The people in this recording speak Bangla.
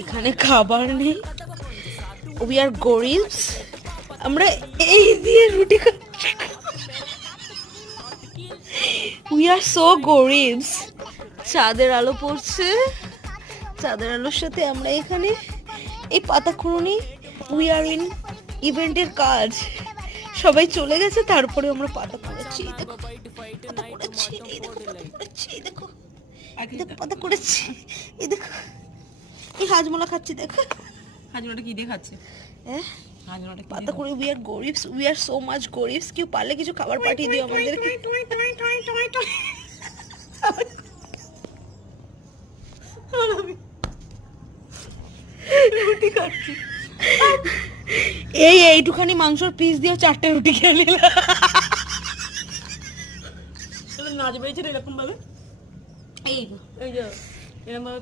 এখানে খাবার নেই, উই আর গরিবস। আমরা এই দিয়ে রুটি খাচ্ছি, উই আর সো গরিবস। চাঁদের আলো পড়ছে, চাঁদের আলোর সাথে আমরা এখানে এই পাতা খুঁড়ুনি, উই আর ইন ইভেন্টের কাজ। সবাই চলে গেছে, তারপরে আমরা পাতা করেছি। দেখো পাতা করেছি, এই দেখো পাতা করেছি, এই দেখো দেখো পাতা করেছি, এই দেখো এই হাজমোলা খাচ্ছি, দেখো হাজমাটা কি দিয়ে খাচ্ছে? হ্যাঁ হাজমাটা কি পাতা করে, উই আর গরিবস, উই আর সো মাচ গরিবস। কেউ পারলে কিছু খাবার পাঠিয়ে দিও আমাদেরকে। রুটি খাচ্ছি। এই এইটুখানি মাংসর পিস দিয়ে 4টে রুটি খেয়ে নিলাম। নাচ বেড়েছে এরকম ভাবে, এই এই যে এরকম ভাবে